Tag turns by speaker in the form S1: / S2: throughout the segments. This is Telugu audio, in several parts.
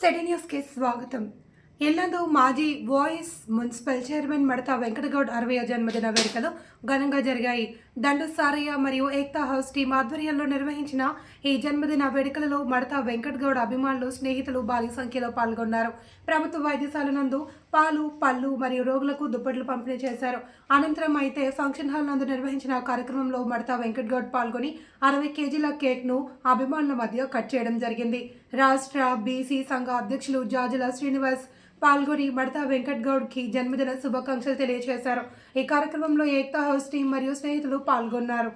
S1: సెడి న్యూస్కి స్వాగతం. ఇల్లందు మాజీ వాయిస్ మున్సిపల్ చైర్మన్ మడత వెంకటగౌడ్ అరవై జన్మదిన వేడుకలు ఘనంగా జరిగాయి. దండు సారయ్య మరియు ఏక్తా హౌస్ టీం ఆధ్వర్యంలో నిర్వహించిన ఈ జన్మదిన వేడుకలలో మడత వెంకటగౌడ్ అభిమానులు స్నేహితులు భారీ సంఖ్యలో పాల్గొన్నారు. ప్రభుత్వ వైద్యశాల నందు పాలు పళ్ళు మరియు రోగులకు దుప్పట్లు పంపిణీ చేశారు. అనంతరం అయితే ఫంక్షన్ హాల్ నందు నిర్వహించిన కార్యక్రమంలో మడత వెంకటగౌడ్ పాల్గొని అరవై కేజీల కేక్ను అభిమానుల మధ్య కట్ చేయడం జరిగింది. రాష్ట్ర బీసీ సంఘ అధ్యక్షులు జాజుల శ్రీనివాస్ పాల్గొని మడతా వెంకట్ గౌడ్కి జన్మదిన శుభాకాంక్షలు తెలియజేశారు ఈ కార్యక్రమంలో ఏక్తా హౌస్ టీం మరియు స్నేహితులు పాల్గొన్నారు.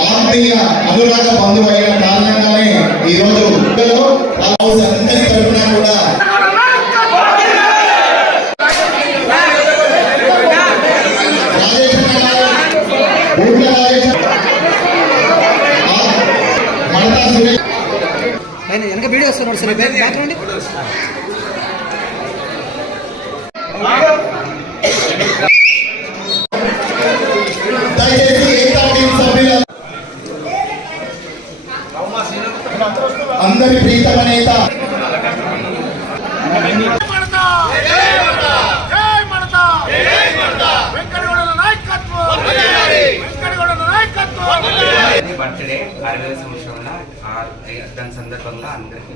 S2: ఆత్మీయ అనురాగ బంధువు అయిన కారణంగానే ఈ రోజు అందరి తరఫున కూడా
S3: వెనక వీడియో వస్తున్నాడు సార్. బ్యాక్ బ్యాక్ రండి
S2: దయచేసి ఏకతా టీం సభ్యుల అందరి ప్రీతమ నేత
S4: మడతా జై మడతా వెంకటగౌడ నాయకత్వం వెంకటగౌడ నాయకత్వం
S5: ఈ బర్త్డే అరవై సంవత్సరంలో ఆ- దాని సందర్భంగా అందరికీ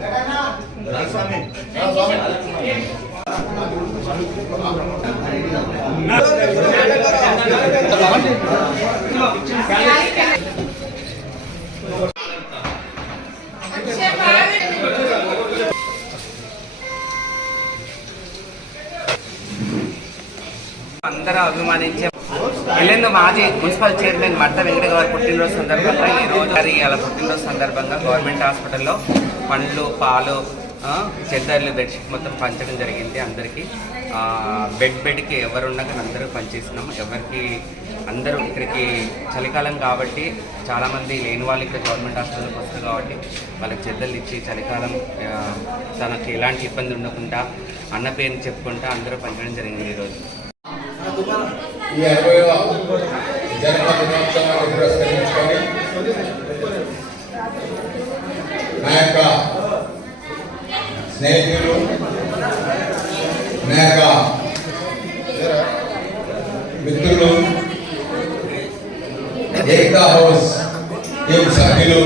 S5: అందరూ అభిమానించే ఎల్లెందు మాజీ మున్సిపల్ చైర్మన్ మట్ట వెంకట గారి పుట్టినరోజు సందర్భంగా ఈ రోజు గారి పుట్టినరోజు సందర్భంగా గవర్నమెంట్ హాస్పిటల్లో పండ్లు పాలు ఆ, బెడ్షీట్ మొత్తం పంచడం జరిగింది అందరికీ. బెడ్ బెడ్కి ఎవరున్నా అందరూ పనిచేసినాం ఎవరికి అందరూ ఇక్కడికి చలికాలం కాబట్టి చాలామంది లేని వాళ్ళు ఇక్కడ గవర్నమెంట్ హాస్పిటల్కి వస్తారు కాబట్టి వాళ్ళకి చెద్దలు ఇచ్చి చలికాలం తనకి ఎలాంటి ఇబ్బంది ఉండకుండా అన్న పేరుని చెప్పుకుంటా అందరూ పంచడం జరిగింది ఈరోజు.
S2: ఈ అరవైవ జన్మదినోత్సవాన్ని పురస్కరించుకొని నా యొక్క స్నేహితులు నా మిత్రులు ఏకతా హౌస్ టీం సభ్యులు.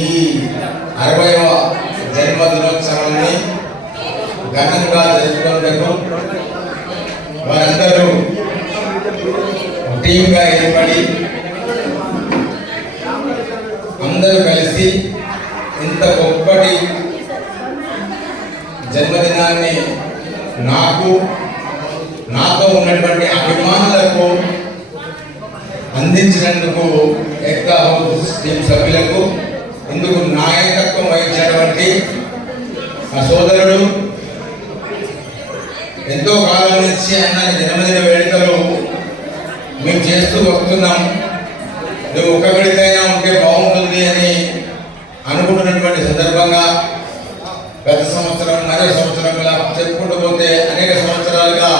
S2: ఈ అరవైవ జన్మదినోత్సవాన్ని ఘనంగా జరుపుకున్నందుకు వారందరూ టీంగా ఏర్పడి అందరూ కలిసి ఇంత గొప్పటి జన్మదినాన్ని నాకు నాతో ఉన్నటువంటి అభిమానులకు అందించినందుకు ఏక్తా హౌస్ టీం సభ్యులకు ఇందుకు నాయకత్వం వహించినటువంటి మా సోదరుడు ఎంతో కాలం నుంచి ఆయన జన్మదిన వేడుకలు మేము చేస్తూ వస్తున్నాం. నువ్వు ఒక్క విడికైనా ఉంటే బాగుంటుంది అని అనుకుంటున్నటువంటి సందర్భంగా గత సంవత్సరం మరో సంవత్సరం చెప్పుకుంటూ పోతే అనేక సంవత్సరాలుగా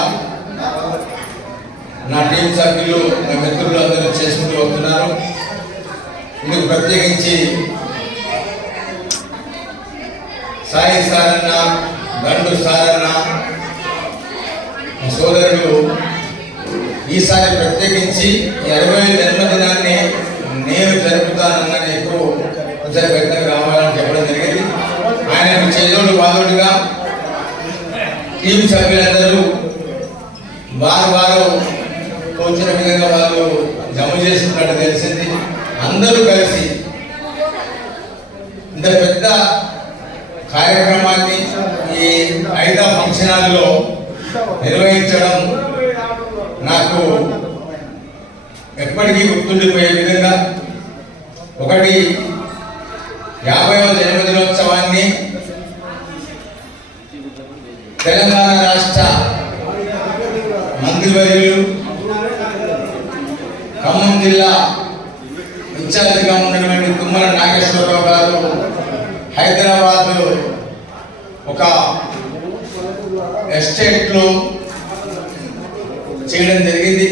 S2: నా టీం సభ్యులు నా మిత్రులు అందరూ చేసుకుంటూ వస్తున్నారు. ఇందుకు ప్రత్యేకించి సాయి సారన్న దండు సారన్న సోదరుడు ఈసారి ప్రత్యేకించి ఇరవై అరవై జన్మదినాన్ని నేను జరుపుతానన్న నీకు సభ్యులందరూ వారు వారు తోచిన విధంగా వాళ్ళు జమ చేస్తున్నట్టు తెలిసింది. అందరూ కలిసి ఇంత పెద్ద కార్యక్రమాన్ని ఈ ఐదా ఫంక్షనాల్లో నిర్వహించడం నాకు ఎప్పటికీ గుర్తుండిపోయే విధంగా ఒకటి యాభైవ జన్మదినోత్సవాన్ని తెలంగాణ రాష్ట్ర మంత్రివర్యులు ఖమ్మం జిల్లా ఇన్ఛార్జిగా ఉన్నటువంటి తుమ్మల నాగేశ్వరరావు గారు హైదరాబాద్ ఒక ఎస్టేట్లో చేయడం జరిగింది.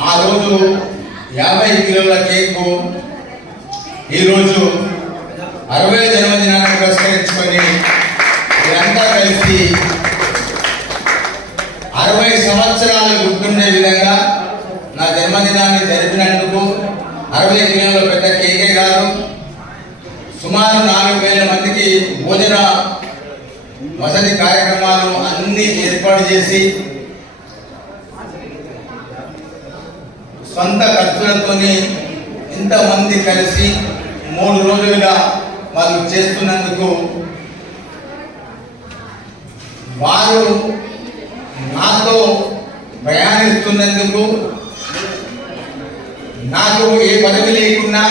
S2: ఆ రోజు యాభై కిలోల కేకు ఈరోజు అరవై జన్మదినాన్ని పురస్కరించుకొని కలిసి అరవై సంవత్సరాలు గుర్తుండే విధంగా నా జన్మదినాన్ని జరిపినందుకు అరవై కిలోల పెద్ద కేకే గారు సుమారు నాలుగు వేల మందికి భోజన వసతి కార్యక్రమాలు అన్ని ఏర్పాటు చేసి సొంత ఖర్చులతోని ఇంతమంది కలిసి మూడు రోజులుగా వాళ్ళు చేస్తున్నందుకు వారు నాతో ప్రయాణిస్తున్నందుకు నాకు ఏ పదవి లేకున్నా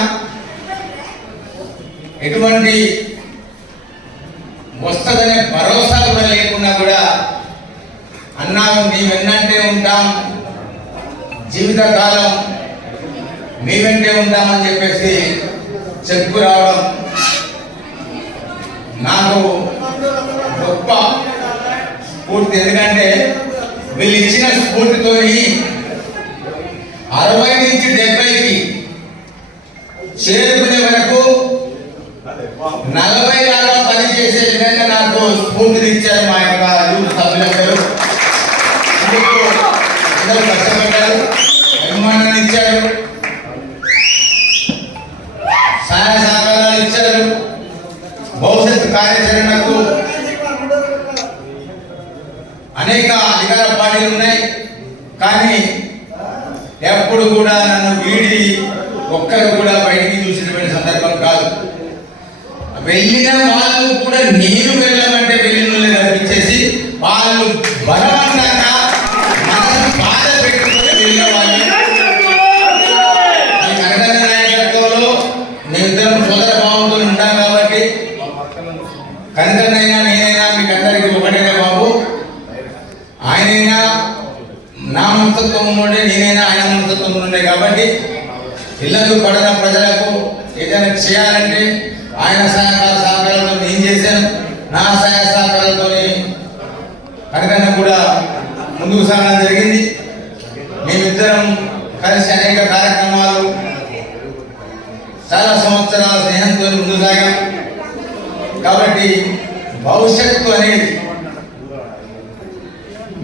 S2: ఎటువంటి వస్తుందనే భరోసా కూడా లేకున్నా కూడా అన్నా మేమెన్నంటే వెన్నంటే ఉంటాం. జీవితకాలం మీ వెంటే ఉంటామని చెప్పేసి చెప్పు రావడం నాకు గొప్ప స్ఫూర్తి. ఎందుకంటే వీళ్ళు ఇచ్చిన స్ఫూర్తితో అరవై నుంచి డెబ్బైకి చేరుకునే వరకు నలభై ఆరు పని చేసే విధంగా నాకు స్ఫూర్తిని ఇచ్చారు మా యొక్క యూత్ సభ్యులందరూ. అందరూ కష్టపడ్డారు అభిమానాన్ని ఇచ్చారు సహాయ సహకారాలు ఇచ్చారు. భవిష్యత్తు కార్యాచరణకు అనేక అధికార పార్టీలు ఉన్నాయి. కానీ ఎప్పుడు కూడా నన్ను వీడి ఒక్కరు కూడా బయటికి చూసినటువంటి సందర్భం కాదు. వెళ్ళిన వాళ్ళు కూడా నేను వెళ్ళమంటే వెళ్ళిన అనిపించేసి వాళ్ళు బలవంతంగా ముందుకు జరిగింది. మేమిద్దరం కలిసి అనేక కార్యక్రమాలు చాలా సంవత్సరాల స్నేహంతో ముందు సాగాం. కాబట్టి భవిష్యత్తు అనేది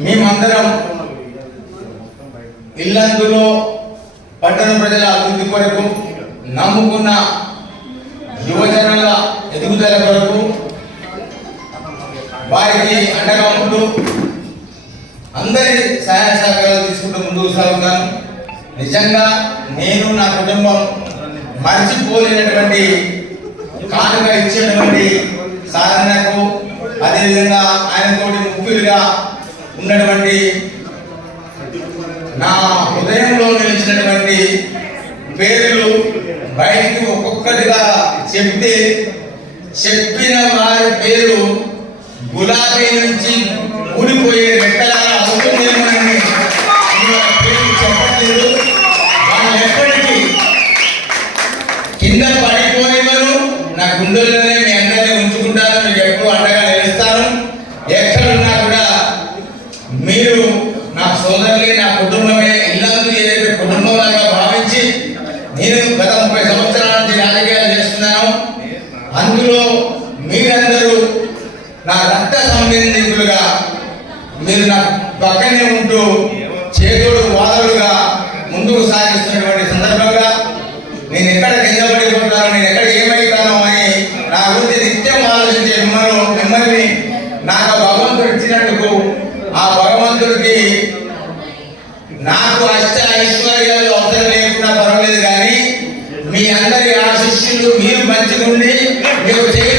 S2: మేమందరం ఇల్లందులో పట్టణ ప్రజల అభివృద్ధి కొరకు నమ్ముకున్న యువజనుల ఎదుగుదల కొరకు వారికి అండగా ఉంటూ అందరి సహాయ సహకారాలు తీసుకుంటూ ముందుకు సాగుతాను. నిజంగా నేను నా కుటుంబం మర్చిపోలేనటువంటి కానుగా ఇచ్చినటువంటి సాధనకు అదేవిధంగా ఆయనతోటి ముఖ్యులుగా ఉన్నటువంటి నా హృదయంలో నిలిచినటువంటి పేర్లు బయటికి ఒక్కొక్కటిగా చెప్తే చెప్పిన వారి పేరు గులాబీ నుంచి అందులో మీరందరూ నా రక్త సంబంధికులుగా మీరు నా పక్కనే ఉంటూ చేతుడు వాదలుగా ముందుకు సాగిస్తున్నటువంటి సందర్భంగా నేను ఎక్కడ కింద పడిపోతాను నేను ఎక్కడ ఏమైతాను అని నా గురించి నిత్యం ఆలోచించే మిమ్మల్ని మిమ్మల్ని నాకు భగవంతుడు ఇచ్చినందుకు ఆ భగవంతుడికి నాకు అష్ట ఐశ్వర్యాలు అవసరం లేకుండా పర్వాలేదు కానీ మీ అందరి ఆశిష్యులు మీరు మంచిగా ఉండి చేయండి